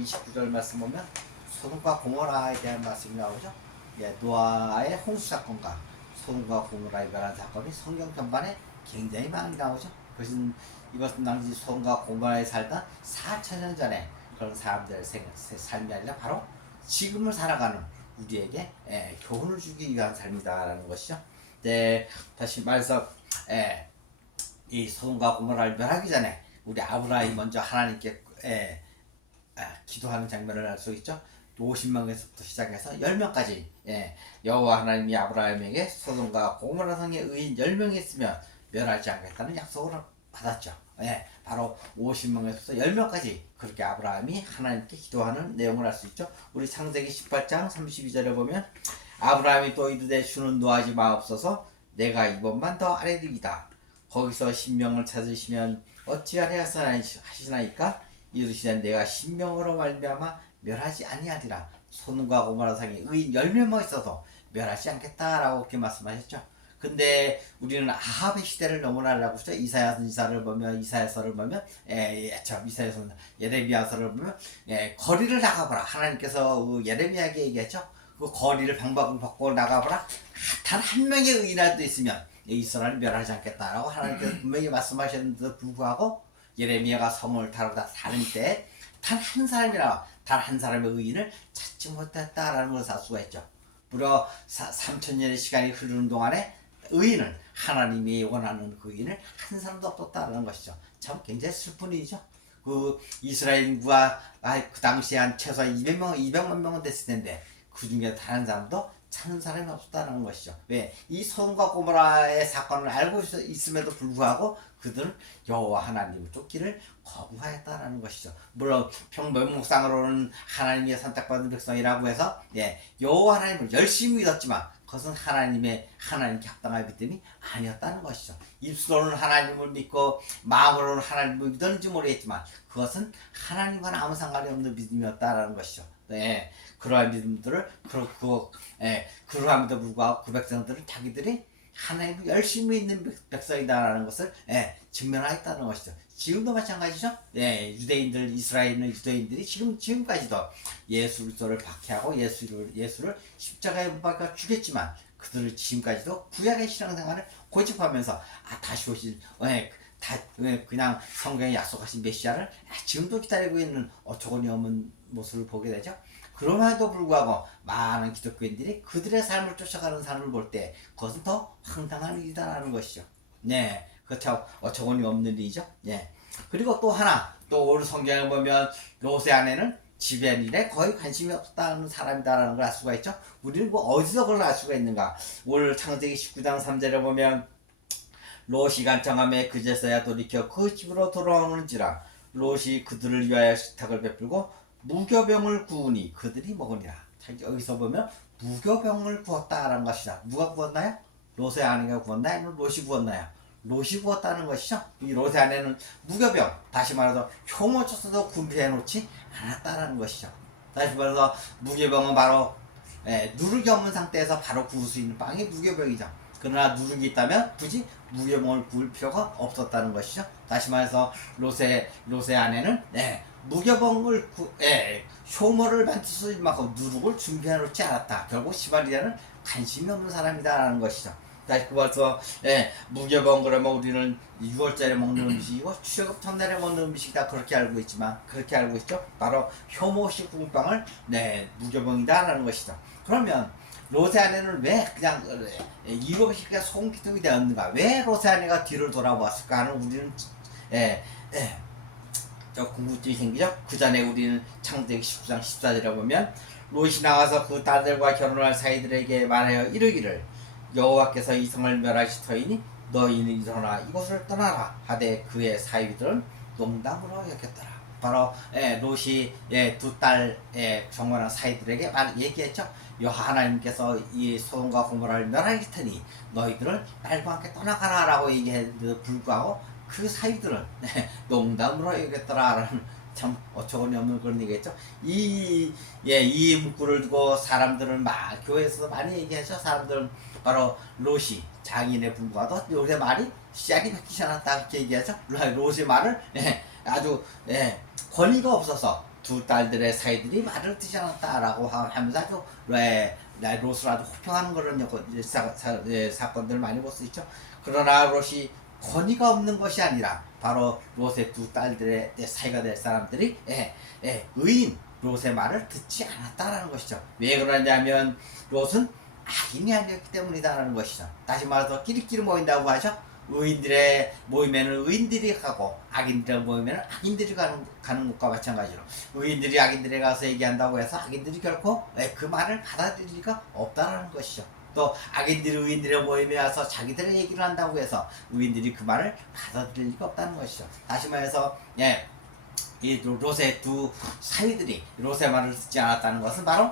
29절 말씀 보면 소돔과 고모라에 대한 말씀이 나오죠. 노아의 홍수 사건과 소돔과 고모라에 관한 사건이 성경 전반에 굉장히 많이 나오죠. 이것은 당시 소돔과 고모라에 살던 4천년 전에 그런 사람들의 삶이 아니라 바로 지금을 살아가는 우리에게 교훈을 주기 위한 삶이다라는 것이죠. 다시 말해서 이 소돔과 고모라를 멸하기 전에 우리 아브라함이 먼저 하나님께 기도하는 장면을 알 수 있죠. 50명에서부터 시작해서 10명까지 여호와 하나님이 아브라함에게 소돔과 고모라 성의 의인 10명이 있으면 멸하지 않겠다는 약속을 받았죠. 바로 50명에서 10명까지 그렇게 아브라함이 하나님께 기도하는 내용을 알 수 있죠. 우리 창세기 18장 32절에 보면 아브라함이 또 이르되 주는 노하지 마옵소서 내가 이번만 더 아래리이다. 거기서 신명을 찾으시면 어찌하려 하시나이까 이르시되 내가 신명으로 말미암아 멸하지 아니하리라. 소돔과 고모라 성에 의인 10명만 있어도 멸하지 않겠다라고 그렇게 말씀하셨죠. 근데 우리는 아합의 시대를 너무나 알고 있죠. 이사야서를 보면 이사야서 예레미야서를 보면 거리를 나가보라. 하나님께서 예레미야에게 얘기했죠. 그 거리를 방박을 벗고 나가보라. 단 한 명의 의인이라도 있으면 이스라엘을 멸하지 않겠다라고 하나님께서 분명히 말씀하셨는데도 불구하고 예레미야가 성을 다루다 다닐 때 단 한 사람의 의인을 찾지 못했다라는 것을 알 수가 있죠. 무려 3천년의 시간이 흐르는 동안에 의인을 하나님이 원하는 그 의인을 한 사람도 없었다라는 것이죠. 참 굉장히 슬픈 일이죠. 그 이스라엘 인구가 그 당시에 한 최소한 200만 명은 됐을 텐데 그 중에 다른 사람도 찾는 사람이 없었다는 것이죠. 왜? 이 소돔과 고모라의 사건을 알고 있음에도 불구하고 그들은 여호와 하나님을 쫓기를 거부하였다라는 것이죠. 물론 명목상으로는 하나님의 선택받은 백성이라고 해서 여호와 하나님을 열심히 믿었지만 그것은 하나님께 합당한 믿음이 아니었다는 것이죠. 입술로는 하나님을 믿고 마음으로는 하나님을 믿었는지 모르겠지만 그것은 하나님과는 아무 상관이 없는 믿음이었다라는 것이죠. 그러한 믿음들을 그러함에도 불구하고 그 백성들은 자기들이 하나님을 열심히 믿는 백성이다라는 것을 증명하였다는 것이죠. 지금도 마찬가지죠. 이스라엘 유대인들이 지금까지도 예수 그리스도를 박해하고 예수를 십자가에 못 박아 죽였지만 그들은 지금까지도 구약의 신앙생활을 고집하면서 다시 오실 그냥 성경에 약속하신 메시아를 지금도 기다리고 있는 어처구니 없는 모습을 보게 되죠. 그럼에도 불구하고 많은 기독교인들이 그들의 삶을 쫓아가는 삶을 볼 때 그것은 더 황당한 일이다라는 것이죠. 그렇죠. 어처구니 없는 일이죠. 그리고 또 하나, 또 오늘 성경을 보면 롯의 아내는 집안일에 거의 관심이 없다는 사람이다라는 걸 알 수가 있죠. 우리는 어디서 그걸 알 수가 있는가? 오늘 창세기 19장 3절에 보면 롯이 간청함에 그제서야 돌이켜 그 집으로 돌아오는지라 롯이 그들을 위하여 식탁을 베풀고 무교병을 구우니 그들이 먹으니라. 여기서 보면 무교병을 구웠다라는 것이다. 누가 구웠나요? 롯의 아내가 구웠나요? 아니면 롯이 구웠나요? 롯이 구웠다는 것이죠. 이 롯의 아내는 무교병, 다시 말해서 효모쳤어도 군피해 놓지 않았다라는 것이죠. 다시 말해서 무교병은 바로 누룩이 없는 상태에서 바로 구울 수 있는 빵이 무교병이죠. 그러나 누룩이 있다면 굳이 무교병을 구울 필요가 없었다는 것이죠. 다시 말해서 롯의 아내는 무교병을 효모를 만들 수 있는 만큼 누룩을 준비해 놓지 않았다. 결국 시바리아는 관심이 없는 사람이다라는 것이죠. 다시 그래서 무교병 그러면 우리는 6월절에 먹는 음식이고 출애굽 첫날에 먹는 음식이다 그렇게 알고 있죠. 바로 효모식 구운 빵을 무교병이다라는 것이죠. 그러면 롯의 아내는 왜 그냥 이것이 그냥 소금기둥이 되었는가? 왜 롯의 아내가 뒤를 돌아보았을까 하는 우리는 저 궁금증이 생기죠. 그 전에 우리는 창세기 19장 14절에 보면 롯이 나가서 그 딸들과 결혼할 사이들에게 말하여 이르기를 여호와께서 이 성을 멸하실 터이니 너희는 일어나 이곳을 떠나라 하되 그의 사위들은 농담으로 여겼더라. 바로 롯이 두 딸 정원한 사이들에게 얘기했죠. 여호와 하나님께서 이 소돔과 고모라를 멸하실 테니 너희들은 날과 함께 떠나가라 라고 얘기했는데도 불구하고 그 사위들은 농담으로 여겼더라라는 참 어처구니 없는 그런 얘기겠죠. 이 문구를 두고 사람들은 교회에서 많이 얘기하죠. 사람들은 바로 롯이 장인에 불과하다. 롯의 말이 씨알이 맺히지 않았다 그렇게 얘기하죠. 롯의 말을 아주 권위가 없어서 두 딸들의 사이들이 말을 듣지 않았다라고 하면서 아주 롯을 아주 호평하는 그런 사건들 많이 볼 수 있죠. 그러나 롯이 권위가 없는 것이 아니라 바로 롯의 두 딸들의 사이가 될 사람들이 의인 롯의 말을 듣지 않았다라는 것이죠. 왜 그러냐면 롯은 악인이 아니었기 때문이다라는 것이죠. 다시 말해서 끼리끼리 모인다고 하죠. 의인들의 모임에는 의인들이 가고 악인들의 모임에는 악인들이 가는 것과 마찬가지로 의인들이 악인들에 가서 얘기한다고 해서 악인들이 결코 그 말을 받아들일 리가 없다라는 것이죠. 또 악인들이 의인들의 모임에 와서 자기들의 얘기를 한다고 해서 의인들이 그 말을 받아들일 리가 없다는 것이죠. 다시 말해서 이 롯의 두 사이들이 롯의 말을 듣지 않았다는 것은 바로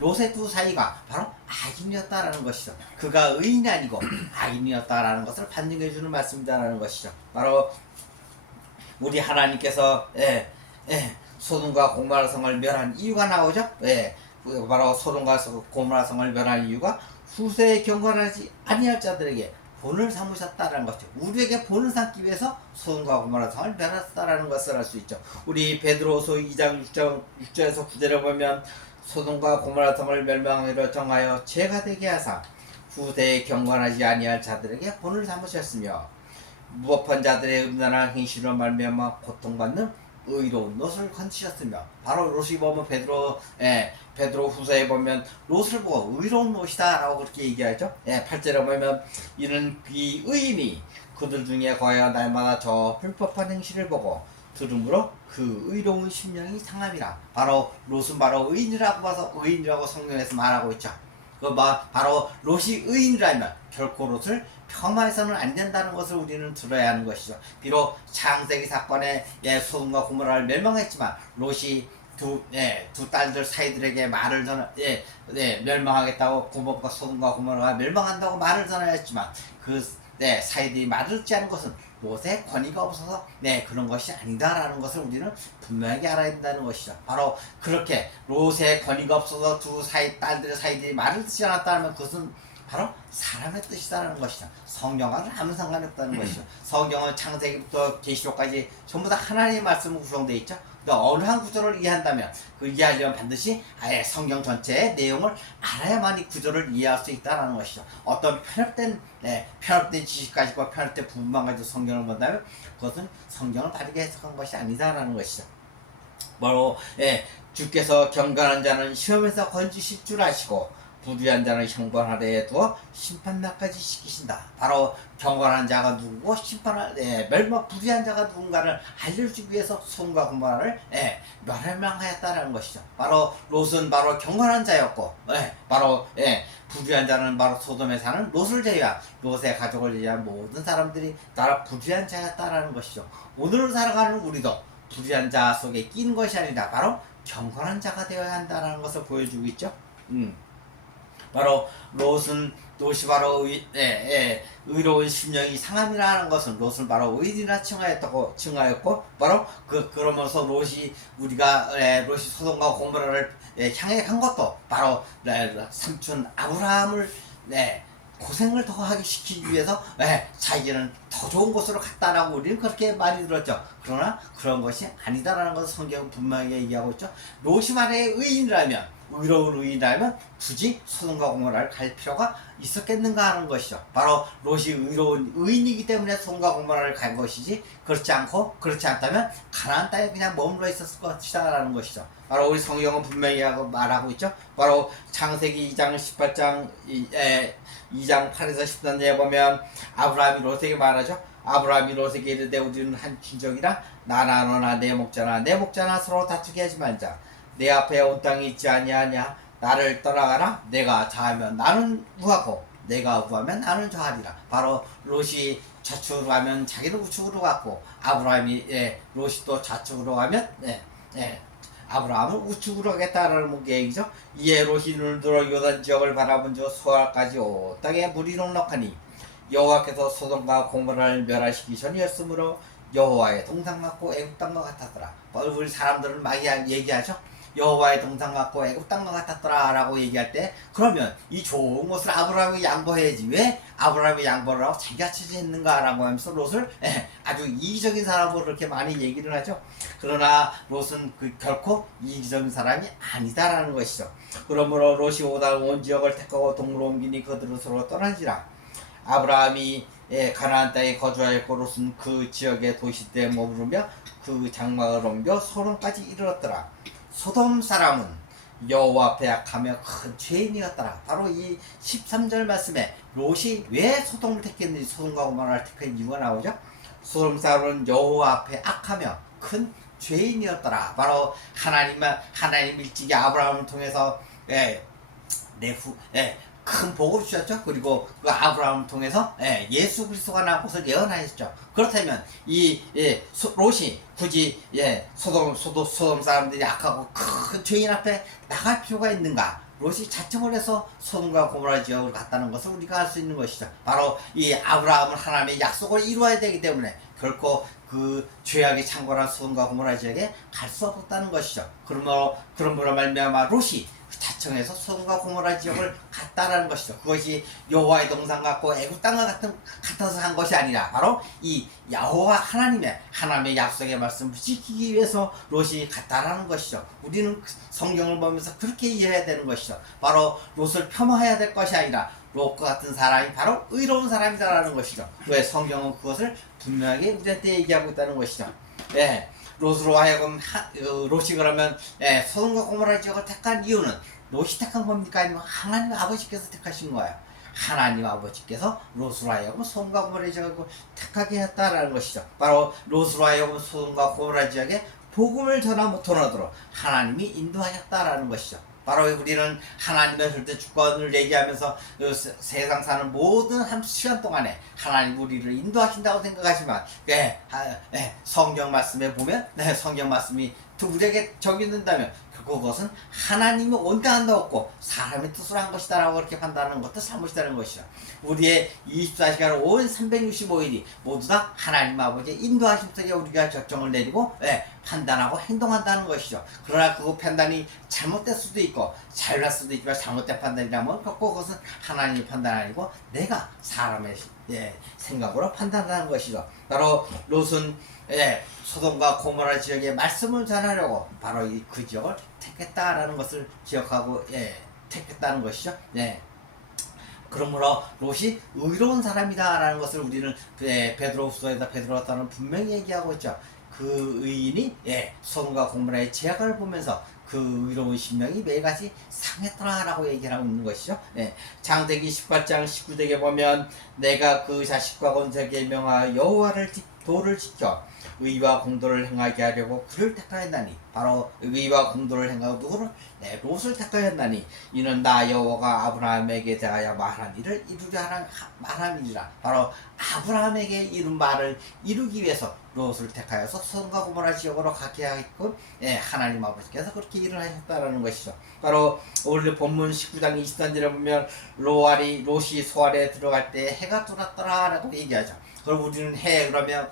롯의 두 사이가 바로 악인이었다라는 것이죠. 그가 의인이 아니고 악인이었다라는 것을 판증해주는 말씀이다라는 것이죠. 바로 우리 하나님께서 소돔과 고모라 성을 멸한 이유가 나오죠. 바로 소돔과 고모라 성을 멸한 이유가 후세에 경건하지 아니할 자들에게 본을 삼으셨다라는 것이죠. 우리에게 본을 삼기 위해서 소돔과 고모라 성을 멸하셨다라는 것을 알 수 있죠. 우리 베드로후서 2장 6절에서 9절에 보면 소돔과 고모라 성을 멸망하기로 정하여 죄가 되게 하사 후세에 경건하지 아니할 자들에게 본을 삼으셨으며 무법한 자들의 음란한 행실로 말미암아 고통받는 의로운 롯을 건지셨으며 바로 롯이 보면 베드로 후서에 보면 롯을 보고 의로운 롯이다 라고 그렇게 얘기하죠. 8절에 보면 이는 비의인이 그들 중에 거하여 날마다 저 불법한 행실을 보고 들음으로 그 의로운 심령이 상함이라. 바로 롯은 바로 의인이라고 봐서 의인이라고 성경에서 말하고 있죠. 바로 롯이 의인이라면 결코 롯을 폄하해서는 안 된다는 것을 우리는 들어야 하는 것이죠. 비록 창세기 사건에 소돔과 고모라를 멸망했지만 롯이 두 딸들 사이들에게 말을 멸망하겠다고 소돔과 고모라가 멸망한다고 말을 전하였지만 그 사이들이 말을 듣지 않은 것은 롯의 권위가 없어서 그런 것이 아니다라는 것을 우리는 분명하게 알아야 된다는 것이죠. 바로 그렇게 롯의 권위가 없어서 두 딸들의 사이들이 말을 듣지 않았다면 그것은 바로 사람의 뜻이다라는 것이죠. 성경과는 아무 상관이 없다는 것이죠. 성경은 창세기부터 계시록까지 전부 다 하나님의 말씀으로 구성되어 있죠. 어느 한 구절을 이해한다면 그 이해하려면 반드시 아예 성경 전체의 내용을 알아야만 이 구절을 이해할 수 있다는 것이죠. 어떤 편협된 지식 가지고 편협된 부분만 가지고 성경을 본다면 그것은 성경을 다르게 해석한 것이 아니다라는 것이죠. 바로 주께서 경건한 자는 시험에서 건지실 줄 아시고 부귀한 자는 형벌 아래에 두어 심판날까지 시키신다. 바로 경건한 자가 누구고 부귀한 자가 누군가를 알려주기 위해서 소돔과 고모라를 멸망하였다는 것이죠. 바로 롯은 바로 경건한 자였고 바로 부귀한 자는 바로 소돔에 사는 롯을 제외한 롯의 가족을 제외한 모든 사람들이 다 부귀한 자였다라는 것이죠. 오늘을 살아가는 우리도 부귀한 자 속에 끼는 것이 아니라 바로 경건한 자가 되어야 한다는 것을 보여주고 있죠. 바로 롯이 바로 의로운 심령이 상함이라는 것은 롯을 바로 의인이라 칭하였고 바로 그러면서 롯이 소돔과 고모라를 향해 간 것도 바로 삼촌 아브라함을 고생을 더 하게 시키기 위해서 자기는 더 좋은 곳으로 갔다라고 우리는 그렇게 많이 들었죠. 그러나 그런 것이 아니다라는 것을 성경은 분명하게 얘기하고 있죠. 롯이 만약에 의로운 의인이라면 굳이 소돔과 고모라를 갈 필요가 있었겠는가 하는 것이죠. 바로 롯이 의로운 의인이기 때문에 소돔과 고모라를 간 것이지 그렇지 않다면 가나안 땅에 그냥 머물러 있었을 것이다라는 것이죠. 바로 우리 성경은 분명히 말하고 있죠. 바로 창세기 2장 18장 2장 8에서 13절에 보면 아브라함이 롯에게 말하죠. 아브라함이 롯에게 이르되 우리는 한 친족이라 나나 너나 내 목자나 서로 다투게 하지 말자. 내 앞에 온 땅이 있지 아니하냐. 나를 떠나가라. 내가 좌하면 나는 우하고 내가 우하면 나는 좌하리라. 바로 롯이 좌측으로 가면 자기는 우측으로 갔고 아브라함이 롯이 또 좌측으로 가면 아브라함은 우측으로 가겠다라는 얘기죠. 이에 롯이 눈을 들어 요단 지역을 바라본 저 소알까지 온 땅에 물이 넉넉하니 여호와께서 소돔과 고모라를 멸하시기 전이었으므로 여호와의 동상 같고 애국 땅과 같았더라. 우리 사람들은 막 얘기하죠. 여호와의 동상 같고 애굽 땅과 같았더라라고 얘기할 때, 그러면 이 좋은 것을 아브라함이 양보해야지 왜 아브라함이 양보를 하고 자기가 취재했는가라고 하면서 롯을 아주 이기적인 사람으로 그렇게 많이 얘기를 하죠. 그러나 롯은 결코 이기적인 사람이 아니다라는 것이죠. 그러므로 롯이 오다 온 지역을 택하고 동으로 옮기니 그들은 서로 떠난지라. 아브라함이 가나안 땅에 거주하였고 롯은 그 지역의 도시들에 머무르며 그 장막을 옮겨 소돔까지 이르렀더라. 소돔 사람은 여호와 앞에 악하며 큰 죄인이었더라. 바로 이 13절 말씀에 롯이 왜 소돔을 택했는지, 소돔과 고모라를 택한 이유가 나오죠. 소돔 사람은 여호와 앞에 악하며 큰 죄인이었더라. 바로 하나님 일찍이 아브라함을 통해서 큰 복을 주셨죠. 그리고 그 아브라함을 통해서 예수 그리스도가 나올 것을 예언하셨죠. 그렇다면 롯이 굳이 소돔 사람들이 악하고 큰 죄인 앞에 나갈 필요가 있는가? 롯이 자청을 해서 소돔과 고모라 지역을 갔다는 것을 우리가 알 수 있는 것이죠. 바로 이 아브라함은 하나님의 약속을 이루어야 되기 때문에 결코 그 죄악이 창궐한 소돔과 고모라 지역에 갈 수 없었다는 것이죠. 그러므로 말미암아 롯이 자청해서 소돔과 고모라 지역을 갔다라는 것이죠. 그것이 여호와의 동상 같고 애굽 땅과 같아서 한 것이 아니라 바로 이 여호와 하나님의 약속의 말씀을 지키기 위해서 롯이 갔다라는 것이죠. 우리는 성경을 보면서 그렇게 이해해야 되는 것이죠. 바로 롯을 폄하해야 될 것이 아니라 롯과 같은 사람이 바로 의로운 사람이다라는 것이죠. 왜 성경은 그것을 분명하게 우리한테 얘기하고 있다는 것이죠. 롯으로 하여금 롯이 그러면 소돔과 고모라 지역을 택한 이유는 롯이 택한 겁니까? 아니면 하나님 아버지께서 택하신 거예요? 하나님 아버지께서 롯으로 하여금 소돔과 고모라 지역을 택하게 했다라는 것이죠. 바로 롯으로 하여금 소돔과 고모라 지역에 복음을 전하도록 하나님이 인도하셨다라는 것이죠. 바로 우리는 하나님의 절대 주권을 얘기하면서 세상 사는 모든 한 시간 동안에 하나님 우리를 인도하신다고 생각하지만 성경 말씀에 보면 성경 말씀이 우리에게 적용된다면 그것은 하나님이 온당한다 없고 사람의 뜻으로 한 것이다 라고 그렇게 판단하는 것도 잘못이라는 것이죠. 우리의 24시간 온 365일이 모두 다 하나님 아버지의 인도하심 속에 우리가 결정을 내리고 판단하고 행동한다는 것이죠. 그러나 그 판단이 잘못될 수도 있고 잘날 수도 있지만, 잘못된 판단이라면 그것은 하나님의 판단 아니고 내가 사람의 생각으로 판단하는 것이죠. 바로 롯은 소돔과 고모라 지역의 말씀을 전하려고 바로 그 지역을 택했다라는 것을 기억하고 택했다는 것이죠. 그러므로 롯이 의로운 사람이다라는 것을 우리는 베드로후서에다 베드로가 분명히 얘기하고 있죠. 그 의인이 소돔과 고모라의 죄악을 보면서 그 의로운 심령이 매일같이 상했더라라고 얘기를 하고 있는 것이죠. 창세기 18장 19절에 보면 내가 그 자식과 건색에 명하여 여호와를 도를 지켜 의와 공도를 행하게 하려고 그를 택하였나니, 바로 의와 공도를 행하고 누구를? 롯을 택하였나니 이는 나 여호와가 아브라함에게 대하여 말한 일을 이루려 말함이니라. 바로 아브라함에게 이룬 말을 이루기 위해서 롯을 택하여서 소돔과 고모라 지역으로 가게 하게끔 하나님 아버지께서 그렇게 일을 하셨다라는 것이죠. 바로 오늘 본문 19장 23절에 보면 롯이 소알에 들어갈 때 해가 떠났더라라고 얘기하죠. 그럼 우리는 그러면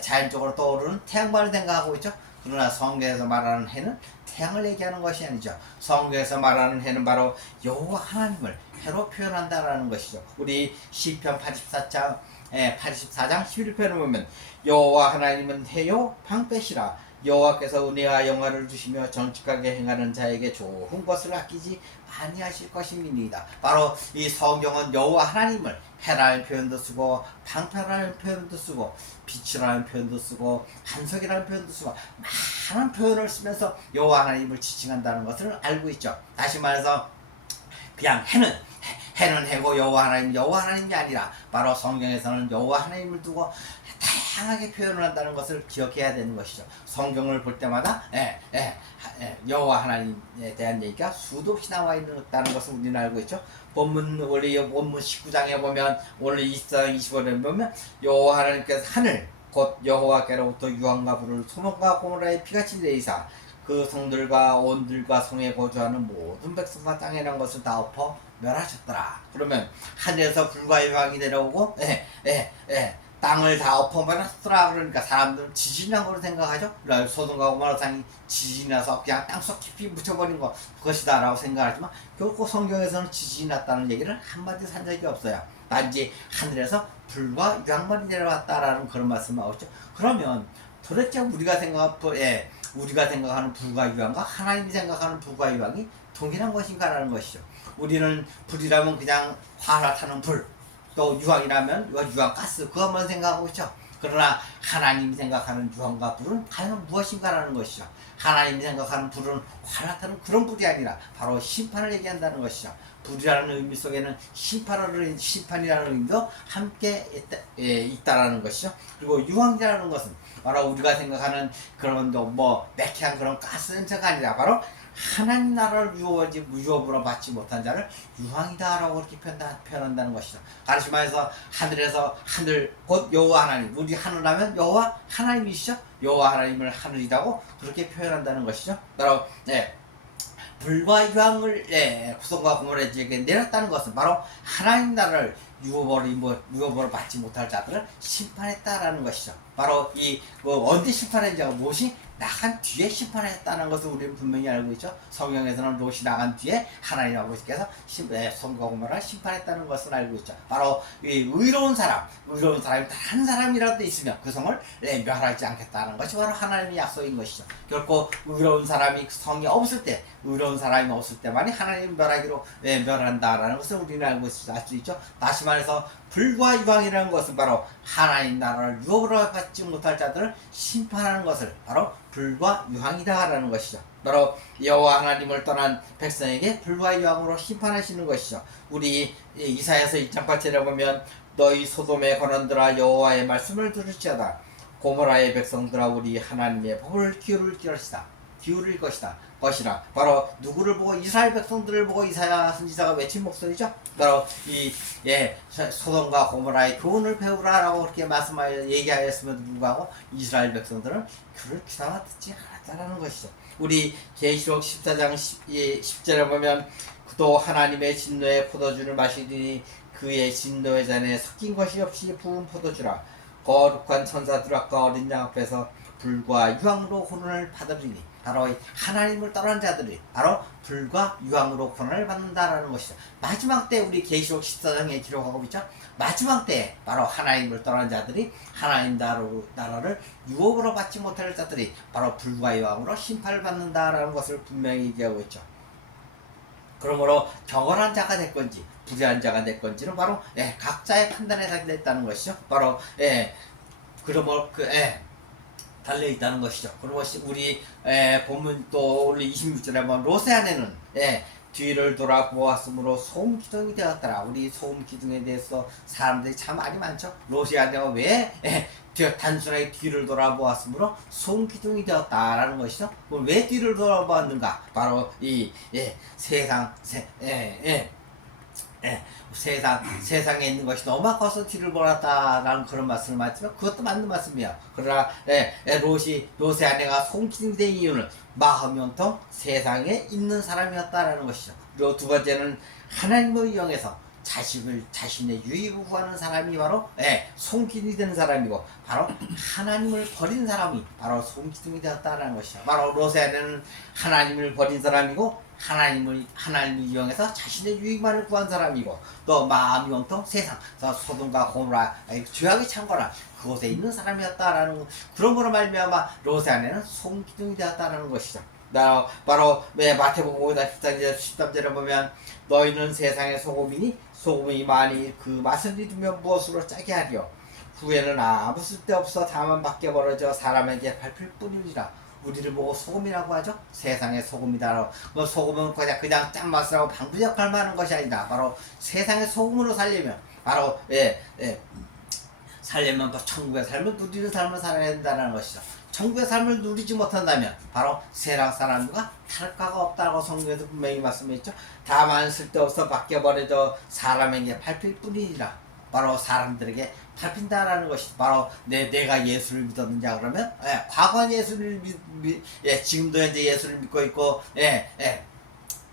자연적으로 떠오르는 태양만을 생각하고 있죠. 그러나 성경에서 말하는 해는 태양을 얘기하는 것이 아니죠. 성경에서 말하는 해는 바로 여호와 하나님을 해로 표현한다라는 것이죠. 우리 시편 84장 11편을 보면 여호와 하나님은 해요 방패시라. 여호와께서 은혜와 영화를 주시며 정직하게 행하는 자에게 좋은 것을 아끼지 아니하실 것입니다. 바로 이 성경은 여호와 하나님을 해라는 표현도 쓰고 방패라는 표현도 쓰고 빛이라는 표현도 쓰고 반석이라는 표현도 쓰고 많은 표현을 쓰면서 여호와 하나님을 지칭한다는 것을 알고 있죠. 다시 말해서 그냥 해는 해고 여호와 하나님이 아니라 바로 성경에서는 여호와 하나님을 두고 다양하게 표현을 한다는 것을 기억해야 되는 것이죠. 성경을 볼 때마다 여호와 하나님에 대한 얘기가 수도 없이 나와 있다는 것을 우리는 알고 있죠. 우리 본문 19장에 보면 오늘 24장 25절에 보면 여호와 하나님께서 하늘 곧 여호와께로부터 유황과 불을 소돔과 고모라의 피같이 내리사 그 성들과 온들과 성에 거주하는 모든 백성과 땅에 난 것을 다 엎어 멸하셨더라. 그러면 하늘에서 불과 유황이 내려오고 땅을 다 엎어버렸더라. 그러니까 사람들은 지진이 난 거로 생각하죠. 소돔과 고모라 땅이 지진이 나서 그냥 땅속 깊이 묻혀버린 거 그것이다 라고 생각하지만 결코 성경에서는 지진이 났다는 얘기를 한마디 산 적이 없어요. 단지 하늘에서 불과 유황만이 내려왔다라는 그런 말씀을 하고 있죠. 그러면 도대체 우리가 생각하는 불과 유황과 하나님이 생각하는 불과 유황이 동일한 것인가라는 것이죠. 우리는 불이라면 그냥 화를 타는 불, 또 유황이라면 유황가스 그것만 생각하고 있죠. 그러나 하나님이 생각하는 유황과 불은 과연 무엇인가라는 것이죠. 하나님이 생각하는 불은 화를 타는 그런 불이 아니라 바로 심판을 얘기한다는 것이죠. 불이라는 의미 속에는 심판이라는 의미도 함께 있다라는 것이죠. 그리고 유황이라는 것은 바로 우리가 생각하는 그런 매캐한 그런 가스 냄새가 아니라 바로 하나님 나라를 유업으로 받지 못한 자를 유황이다라고 그렇게 표현한다는 것이죠. 다시 말해서 하늘 곧 여호와 하나님, 우리 하늘하면 여호와 하나님이시죠. 여호와 하나님을 하늘이라고 그렇게 표현한다는 것이죠. 바로 불과 유황을 구성과 고모라 지역에 내렸다는 것은 바로 하나님 나라를 유업으로 받지 못할 자들을 심판했다라는 것이죠. 바로 언제 심판했는지 무엇이 나간 뒤에 심판했다는 것을 우리는 분명히 알고 있죠. 성경에서는 롯이 나간 뒤에 하나님 아버지께서 소돔과 고모라를 심판했다는 것을 알고 있죠. 바로 이 의로운 사람이 단 한 사람이라도 있으면 그 성을 멸하지 않겠다는 것이 바로 하나님의 약속인 것이죠. 결코 의로운 사람이 의로운 사람이 없을 때만이 하나님 멸하기로 멸한다라는 것을 우리는 알고 알 수 있죠. 다시 말해서 불과 유황이라는 것은 바로 하나님 나라를 유업으로 받지 못할 자들을 심판하는 것을 바로 불과 유황이다라는 것이죠. 바로 여호와 하나님을 떠난 백성에게 불과 유황으로 심판하시는 것이죠. 우리 이사야서 2장 8절에 보면 너희 소돔의 권원들아 여호와의 말씀을 들을지어다. 고모라의 백성들아 우리 하나님의 법을 기울일 것이라. 바로 누구를 보고 이스라엘 백성들을 보고 이사야 선지자가 외친 목소리죠. 바로 소돔과 고모라의 교훈을 배우라라고 그렇게 얘기하였음에도 불구하고 이스라엘 백성들은 그를 귀담아 듣지 않았다라는 것이죠. 우리 계시록 14장 10절에 보면 또 하나님의 진노의 포도주를 마시리니 그의 진노의 잔에 섞인 것이 없이 부은 포도주라. 거룩한 천사들 앞과 어린 양 앞에서 불과 유황으로 혼을 받으리니 바로 하나님을 떠난 자들이 바로 불과 유황으로 고난을 받는다라는 것이죠. 마지막 때 우리 계시록 14장에 기록하고 있죠. 마지막 때 바로 하나님을 떠난 자들이 하나님 나라를 유업으로 받지 못할 자들이 바로 불과 유황으로 심판을 받는다라는 것을 분명히 얘기하고 있죠. 그러므로 경건한 자가 될 건지 불의한 자가 될 건지는 바로 각자의 판단에 달려있다는 것이죠. 바로 달려있다는 것이죠. 그리고 우리 본문 또 오늘 26절에 보면 롯의 아내는 뒤를 돌아보았으므로 소음 기둥이 되었더라. 우리 소음 기둥에 대해서 사람들이 참 말이 많죠. 롯의 아내가 왜 단순하게 뒤를 돌아보았으므로 소음 기둥이 되었다라는 것이죠. 그럼 왜 뒤를 돌아보았는가? 바로 세상에 있는 것이 너무 아까워서 뒤를 보았다라는 그런 말씀을 맞지만 그것도 맞는 말씀이야. 그러나 롯의 아내가 소음기둥이 된 이유는 마음이 온통 세상에 있는 사람이었다라는 것이죠. 그리고 두 번째는 하나님을 이용해서 자신의 유익을 구하는 사람이 바로 손기둥이 되는 사람이고 바로 하나님을 버린 사람이 바로 손기둥이 되었다라는 것이죠. 바로 롯의 아내는 하나님을 버린 사람이고 하나님을 이용해서 자신의 유익만을 구한 사람이고 또 마음이 온통 세상 소돔과 고모라 죄악이 창궐한 그곳에 있는 사람이었다라는 그런 거로 말미암아 롯의 아내는 손기둥이 되었다라는 것이죠. 바로 마태복음 5장 13절에 보면 너희는 세상의 소금이니 소금이 많이 그 맛을 잃으면 무엇으로 짜게 하리요. 후에는 아무 쓸데없어 다만 밖에 벌어져 사람에게 밟힐 뿐이니라. 우리를 보고 소금이라고 하죠. 세상의 소금이다. 소금은 그냥 짠맛을 하고 방부 역할만 하는 것이 아니다. 바로 세상의 소금으로 살려면 바로 살려면 천국의 삶을 누리는 삶을 살아야 된다는 것이죠. 천국의 삶을 누리지 못한다면 바로 세상 사람과 다를 바가 없다고 성경에서 분명히 말씀했죠. 다만 쓸데없어 밖에 버려져 사람에게 밟힐 뿐이니라. 바로 사람들에게 밟힌다라는 것이 바로 내가 예수를 믿었느냐 그러면 과거는 예수를 지금도 현재 예수를 믿고 있고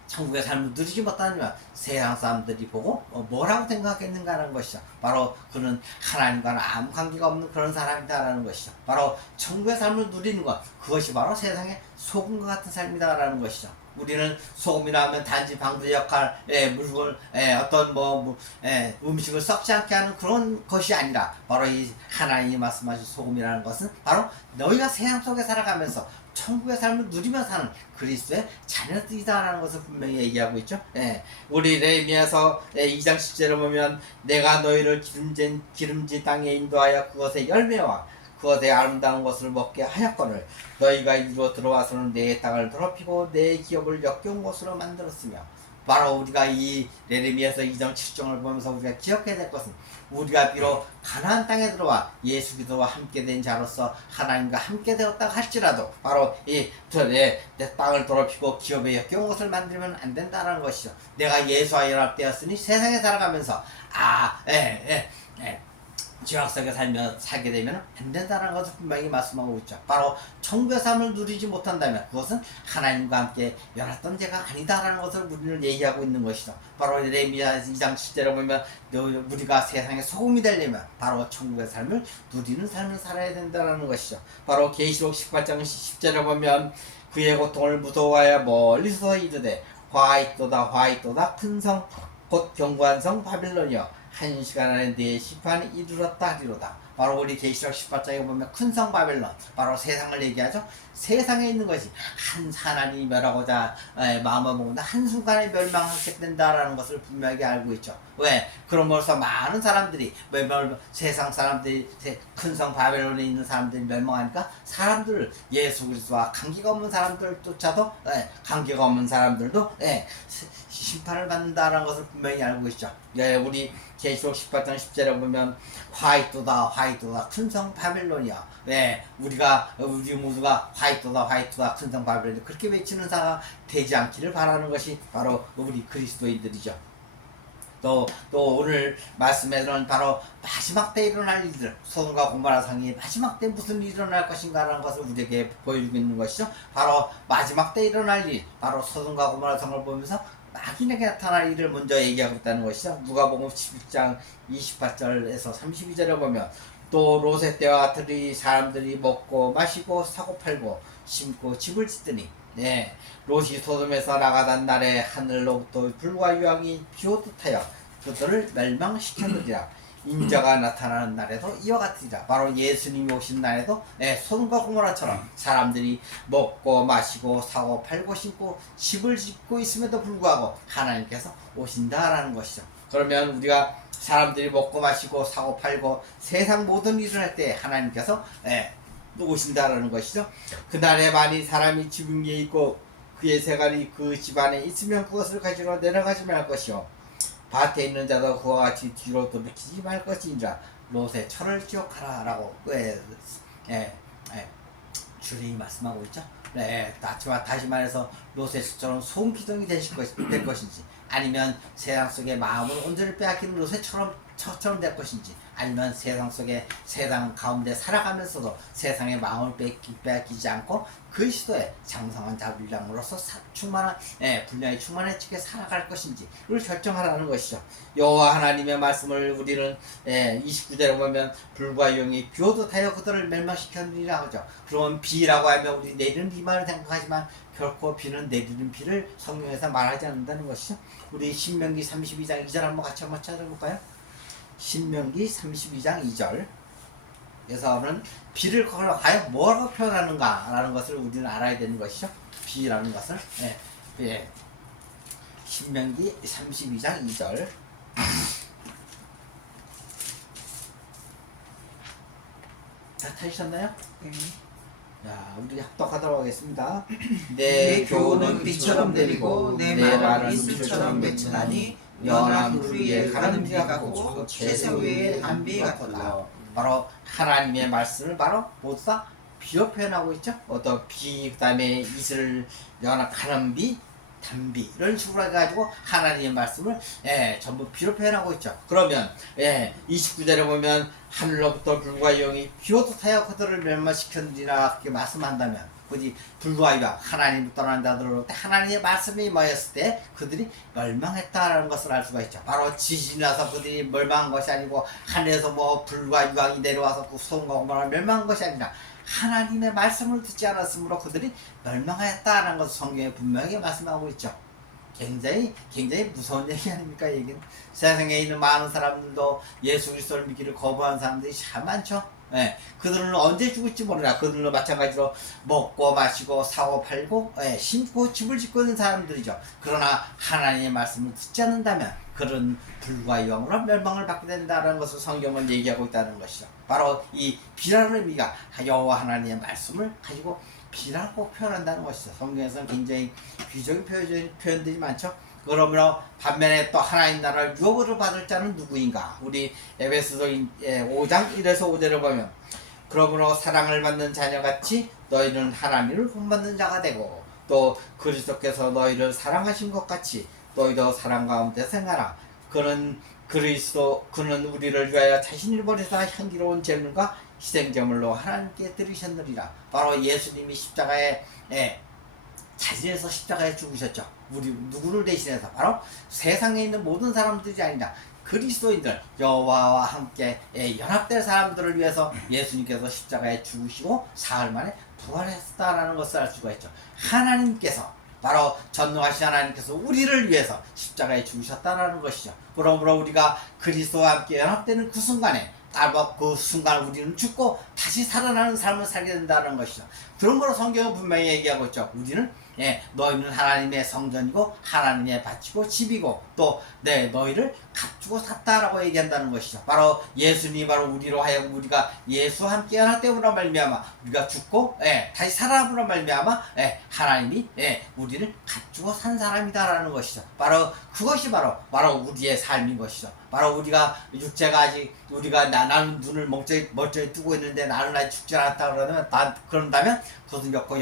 천국의 삶을 누리지 못하면 세상 사람들이 보고 뭐라고 생각했는가라는 것이죠. 바로 그는 하나님과는 아무 관계가 없는 그런 사람이다라는 것이죠. 바로 천국의 삶을 누리는 것, 그것이 바로 세상의 소금과 같은 삶이다라는 것이죠. 우리는 소금이라 하면 단지 방부제 역할, 물건, 어떤 음식을 썩지 않게 하는 그런 것이 아니라 바로 이 하나님이 말씀하신 소금이라는 것은 바로 너희가 세상 속에 살아가면서 천국의 삶을 누리며 사는 그리스도의 자녀들이다라는 것을 분명히 얘기하고 있죠. 우리 레미야서 2장 10절을 보면 내가 너희를 기름진 땅에 인도하여 그것의 열매와 그것의 아름다운 것을 먹게 하였거늘 너희가 이리로 들어와서는 내 땅을 더럽히고 내 기업을 역겨운 곳으로 만들었으며 바로 우리가 이 예레미야서 2장 7절을 보면서 우리가 기억해야 될 것은 우리가 비록 가나안 땅에 들어와 예수 그리스도와 함께 된 자로서 하나님과 함께 되었다고 할지라도 바로 내 땅을 더럽히고 기업에 역겨운 것을 만들면 안 된다는 것이죠. 내가 예수와 연합되었으니 세상에 살아가면서 죄악 속에 살게 되면 안 된다는 것을 분명히 말씀하고 있죠. 바로 천국의 삶을 누리지 못한다면 그것은 하나님과 함께 연합된 자가 아니다라는 것을 우리는 얘기하고 있는 것이죠. 바로 예레미야 2장 7절에 보면 우리가 세상의 소금이 되려면 바로 천국의 삶을 누리는 삶을 살아야 된다는 것이죠. 바로 계시록 18장 10절에 보면 그의 고통을 무서워하여 멀리서 이르되 화이토다 큰 성 곧 견고한 성 바빌론이여 한 시간 안에 네 심판이 이르렀다 하리로다. 바로 우리 계시록 18장에 보면 큰 성 바벨론, 바로 세상을 얘기하죠. 세상에 있는 것이 한 하나님이 멸하고자 마음을 먹는다 한순간에 멸망하게 된다라는 것을 분명하게 알고 있죠. 왜? 그러므로서 많은 사람들이 세상 사람들이 큰 성 바벨론에 있는 사람들이 멸망하니까 사람들 예수 그리스도와 관계가 없는 사람들조차도 관계가 없는 사람들도 심판을 받는다라는 것을 분명히 알고 있죠. 우리 계시록 18장 10절에 보면 화이토다 큰 성 바벨론이야. 우리 모두가 화이토다 큰 성 바벨론 그렇게 외치는 자가 되지 않기를 바라는 것이 바로 우리 그리스도인들이죠. 또 오늘 말씀에서는 바로 마지막 때 일어날 일들, 소돔과 고모라 성이 마지막 때 무슨 일이 일어날 것인가라는 것을 우리에게 보여주고 있는 것이죠. 바로 마지막 때 일어날 일, 바로 소돔과 고모라 성을 보면서 낙인에게 나타날 일을 먼저 얘기하고 있다는 것이죠. 누가복음 11장 28절에서 32절에 보면 또 롯의 때와 같으리 사람들이 먹고 마시고 사고 팔고 심고 집을 짓더니 롯이 소돔에서 나가던 날에 하늘로부터 불과 유황이 비오듯 하여 그들을 멸망시켰느니라. 인자가 나타나는 날에도 이와 같으리라. 바로 예수님이 오신 날에도 소돔과 고모라처럼 사람들이 먹고 마시고 사고 팔고 심고 집을 짓고 있음에도 불구하고 하나님께서 오신다라는 것이죠. 그러면 우리가 사람들이 먹고 마시고 사고 팔고 세상 모든 일을 할 때 하나님께서 오신다라는 것이죠. 그날에 만일 사람이 지붕 위에 있고 그의 세간이 그 집안에 있으면 그것을 가지러 내려가지 말 것이요 밭에 있는 자도 그와 같이 뒤로 돌이키지 말 것이니라. 롯의 철을 기억하라 라고 주님이 말씀하고 있죠. 다시 말해서 롯의 철처럼 소금 기둥이 될 것인지 아니면 세상 속에 마음을 온전히 빼앗기는 롯의 처럼 될 것인지 아니면 세상 가운데 살아가면서도 세상의 마음을 빼앗기지 않고 그리스도의 장성한 자비량으로서 분량이 충만해지게 살아갈 것인지 이걸 결정하라는 것이죠. 여호와 하나님의 말씀을 우리는 29절에 보면 불과 용이 비오듯 하여 그들을 멸망시켰느니라 하죠. 그러면 비라고 하면 우리 내리는 비만을 생각하지만 결코 비는 내리는 비를 성경에서 말하지 않는다는 것이죠. 우리 신명기 32장 2절 한번 같이 찾아볼까요? 신명기 32장 2절 에서는 비를 과연 뭐라고 표현하는가 라는 것을 우리는 알아야 되는 것이죠. 비라는 것을 신명기 32장 2절 다 찾으셨나요? 자, 우리 합독하도록 하겠습니다. 내 교훈은 비처럼 내리고 내 말은 이슬처럼 맺히나니 연한 물 위에 가는 비 같고 채소 위에 단비 같도다. 바로 하나님의 말씀을 바로 모두 다 비로 표현하고 있죠. 어떤 비, 그 다음에 이슬, 연한 가는 비, 단비 이런 식으로 해가지고 하나님의 말씀을 전부 비로 표현하고 있죠. 그러면 29절에 보면 하늘로부터 불과 영이 비오듯 하여 그들을 멸망시켰느니라 그렇게 말씀한다면 그지 불과 이방 하나님을 떠난 자들로부터 하나님의 말씀이 모였을 때 그들이 멸망했다라는 것을 알 수가 있죠. 바로 지진이 나서 그들이 멸망한 것이 아니고 하늘에서 뭐 불과 유황이 내려와서 그 소금과 고마를 멸망한 것이 아니라 하나님의 말씀을 듣지 않았으므로 그들이 멸망하였다라는 것을 성경에 분명히 말씀하고 있죠. 굉장히 무서운 얘기 아닙니까? 이 얘기는 세상에 있는 많은 사람들도 예수 그리스도를 믿기를 거부한 사람들이 참 많죠. 예, 그들은 언제 죽을지 몰라. 그들은 마찬가지로 먹고 마시고 사고 팔고 심고 집을 짓고 있는 사람들이죠. 그러나 하나님의 말씀을 듣지 않는다면 그런 불과 유황으로 멸망을 받게 된다는 것을 성경은 얘기하고 있다는 것이죠. 바로 이 비라는 의미가 여호와 하나님의 말씀을 가지고 비라고 표현한다는 것이죠. 성경에서는 굉장히 귀적인 표현들이 많죠. 그러므로 반면에 또 하나님 나라를 유업으로 받을 자는 누구인가? 우리 에베소서 5장 1에서 5절을 보면 그러므로 사랑을 받는 자녀같이 너희는 하나님을 본받는 자가 되고 또 그리스도께서 너희를 사랑하신 것 같이 너희도 사랑 가운데 생활하라. 그는 우리를 위하여 자신을 버리사 향기로운 제물과 희생제물로 하나님께 드리셨느니라. 바로 예수님이 십자가에 자신에서 십자가에 죽으셨죠. 우리 누구를 대신해서 바로 세상에 있는 모든 사람들이 아니라 그리스도인들 여호와와 함께 연합될 사람들을 위해서 예수님께서 십자가에 죽으시고 사흘 만에 부활했다라는 것을 알 수가 있죠. 하나님께서 바로 전능하신 하나님께서 우리를 위해서 십자가에 죽으셨다라는 것이죠. 그러므로 우리가 그리스도와 함께 연합되는 그 순간에 그 순간 우리는 죽고 다시 살아나는 삶을 살게 된다는 것이죠. 그런 거로 성경은 분명히 얘기하고 있죠. 우리는 너희는 하나님의 성전이고 하나님의 밭이고 집이고 또 너희를 값주고 샀다라고 얘기한다는 것이죠. 바로 예수님이 바로 우리로 하여금 우리가 예수와 함께 연합됨으로 말미암아 우리가 죽고 다시 살아남으로 말미암아 하나님이 우리를 값주고 산 사람이다라는 것이죠. 바로 그것이 바로 우리의 삶인 것이죠. 바로 우리가 육체가 아직 나는 눈을 멀쩡히 뜨고 있는데 나는 아직 죽지 않았다 그런다면 그것은 여고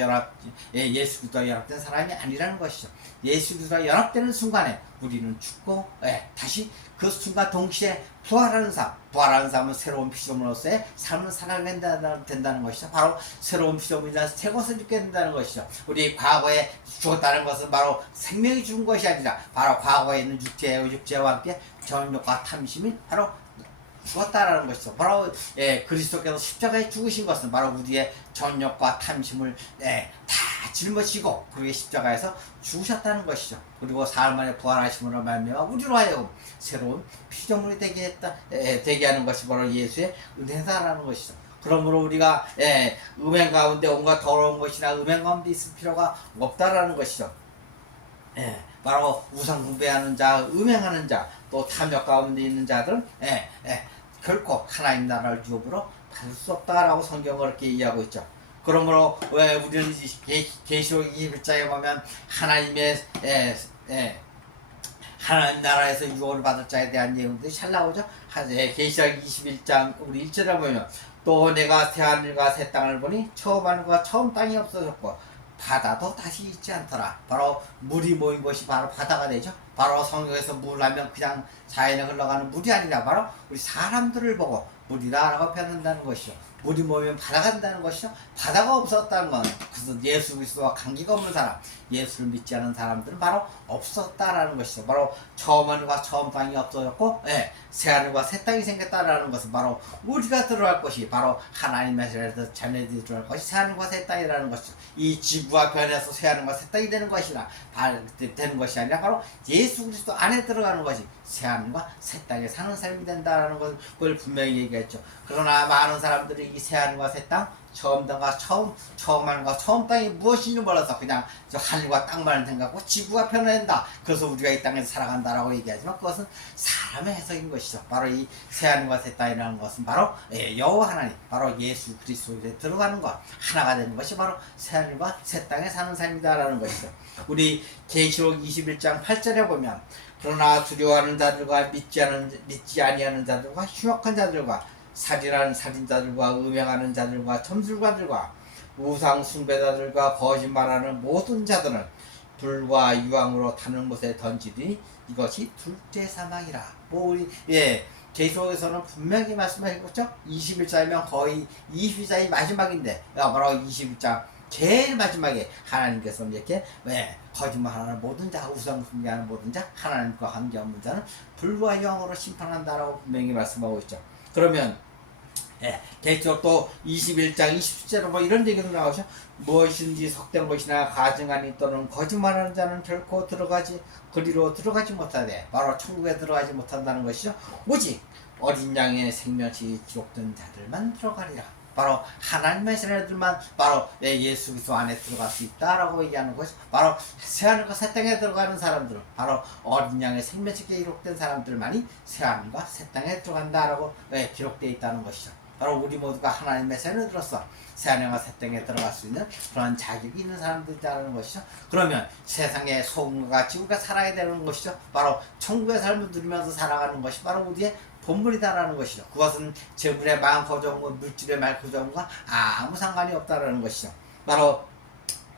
예수 그리스도와 연합된 사람이 아니라는 것이죠. 예수 그리스도와 연합되는 순간에 우리는 죽고 다시 그 순간 동시에 부활하는 삶은 새로운 피조물로서의 삶을 살아가게 된다는 것이죠. 바로 새로운 피조물이라서 새 것을 입게 된다는 것이죠. 우리 과거에 죽었다는 것은 바로 생명이 죽은 것이 아니라 바로 과거에 있는 육체와 함께 정욕과 탐심이 바로 죽었다라는 것이죠. 바로 그리스도께서 십자가에 죽으신 것은 바로 우리의 전욕과 탐심을 다 짊어지고 그게 십자가에서 죽으셨다는 것이죠. 그리고 사흘 만에 부활하심으로 말미암아 우리로 하여금 새로운 피조물이 되게 하는 것이 바로 예수의 은혜다라는 것이죠. 그러므로 우리가 음행 가운데 온갖 더러운 것이나 음행 가운데 있을 필요가 없다라는 것이죠. 바로 우상 숭배하는 자, 음행하는 자, 또 탐욕 가운데 있는 자들은 결코 하나님 나라를 유업으로 받을 수 없다라고 성경은 그렇게 이해하고 있죠. 그러므로 왜 우리는 계시록 21장에 보면 하나님의 하나님 나라에서 유업을 받을 자에 대한 내용들이 잘 나오죠. 계시록 21장 우리 1절에 보면 또 내가 새하늘과 새 땅을 보니 처음 하늘과 처음 땅이 없어졌고 바다도 다시 있지 않더라. 바로 물이 모인 것이 바로 바다가 되죠. 바로 성경에서 물 하면 그냥 자연에 흘러가는 물이 아니라 바로 우리 사람들을 보고 물이라고 표현한다는 것이죠. 물이 모이면 바다가 된다는 것이죠. 바다가 없었다는 건 그래서 예수 그리스도와 관계가 없는 사람, 예수를 믿지 않은 사람들은 바로 없었다라는 것이죠. 바로 처음 하늘과 처음 땅이 없어졌고 새 하늘과 새 땅이 생겼다라는 것은 바로 우리가 들어갈 것이 바로 하나님의 자녀들이 들어갈 것이 새 하늘과 새 땅이라는 것이죠. 이 지구가 변해서 새 하늘과 새 땅이 되는 것이 아니라 바로 예수 그리스도 안에 들어가는 것이 새 하늘과 새 땅에 사는 삶이 된다라는 것을 분명히 얘기했죠. 그러나 많은 사람들이 이 새 하늘과 새 땅, 처음 하늘과 처음 땅이 무엇인지 몰라서 그냥 저 하늘과 땅만을 생각하고 지구가 변화된다. 그래서 우리가 이 땅에서 살아간다라고 얘기하지만 그것은 사람의 해석인 것이죠. 바로 이 새 하늘과 새 땅이라는 것은 바로 여호와 하나님, 바로 예수 그리스도에 들어가는 것, 하나가 되는 것이 바로 새 하늘과 새 땅에 사는 삶이다라는 것이죠. 우리 계시록 21장 8절에 보면 그러나 두려워하는 자들과 믿지 아니하는 자들과 흉악한 자들과 살인하는 살인자들과 음행하는 자들과 점술가들과 우상 숭배자들과 거짓말하는 모든 자들은 불과 유황으로 타는 곳에 던지니 이것이 둘째 사망이라. 우리 계시록에서는 분명히 말씀하셨죠. 21장이면 거의 22장이 마지막인데 바로 21장 제일 마지막에 하나님께서 이렇게 거짓말하는 모든 자, 우상숭배하는 모든 자, 하나님과 관계없는 자는 불과 영으로 심판한다라고 분명히 말씀하고 있죠. 그러면 대체로 또 21장 20절로 뭐 이런 얘기도 나오죠. 무엇인지 속된 것이나 가증하니 또는 거짓말하는 자는 결코 그리로 들어가지 못하되 바로 천국에 들어가지 못한다는 것이죠. 오직 어린 양의 생명이 기록된 자들만 들어가리라. 바로 하나님의 자녀들만 바로 예수 그리스도 안에 들어갈 수 있다라고 얘기하는 것이 바로 새하늘과 새 땅에 들어가는 사람들, 바로 어린 양의 생명책에 기록된 사람들만이 새하늘과 새 땅에 들어간다라고 기록되어 있다는 것이죠. 바로 우리 모두가 하나님의 자녀들로서 새하늘과 새 땅에 들어갈 수 있는 그런 자격이 있는 사람들이라는 것이죠. 그러면 세상의 소금과 지구가 살아야 되는 것이죠. 바로 천국의 삶을 누리면서 살아가는 것이 바로 우리의 본분이다라는 것이죠. 그것은 재물의 많고 적은 물질의 많고 적은과 아무 상관이 없다라는 것이죠. 바로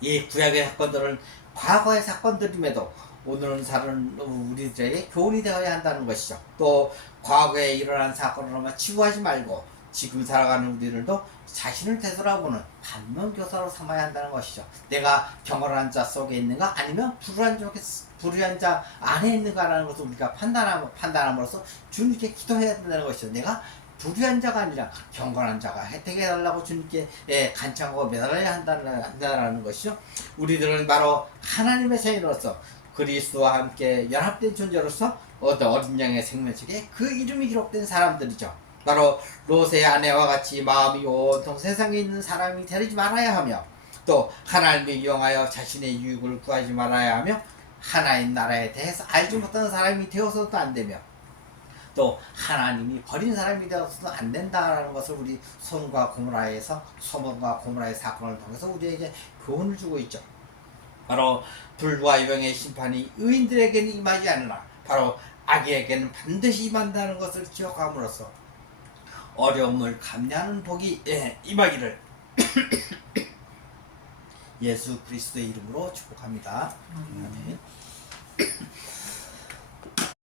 이 구약의 사건들은 과거의 사건들임에도 오늘은 사는 우리들에게 교훈이 되어야 한다는 것이죠. 또 과거에 일어난 사건으로만 치부하지 말고 지금 살아가는 우리들도 자신을 되돌아보는 반면교사로 삼아야 한다는 것이죠. 내가 경건한 자 속에 있는가 아니면 불의한 자 안에 있는가라는 것을 우리가 판단함으로써 주님께 기도해야 된다는 것이죠. 내가 불의한 자가 아니라 경건한 자가 혜택해달라고 주님께 간청하고 매달려야 한다는 것이죠. 우리들은 바로 하나님의 자녀로서 그리스도와 함께 연합된 존재로서 어린 양의 생명책에 그 이름이 기록된 사람들이죠. 바로 롯의 아내와 같이 마음이 온통 세상에 있는 사람이 되지 말아야 하며 또 하나님을 이용하여 자신의 유익을 구하지 말아야 하며 하나님 나라에 대해서 알지 못하는 사람이 되어서도 안 되며 또 하나님이 버린 사람이 되어서도 안 된다라는 것을 우리 소돔과 고모라의 사건을 통해서 우리에게 교훈을 주고 있죠. 바로 불과 영의 심판이 의인들에게는 임하지 않으나 바로 악인에게는 반드시 임한다는 것을 기억함으로써 어려움을 감내하는 복이 임하기를 예수 그리스도의 이름으로 축복합니다. 아멘.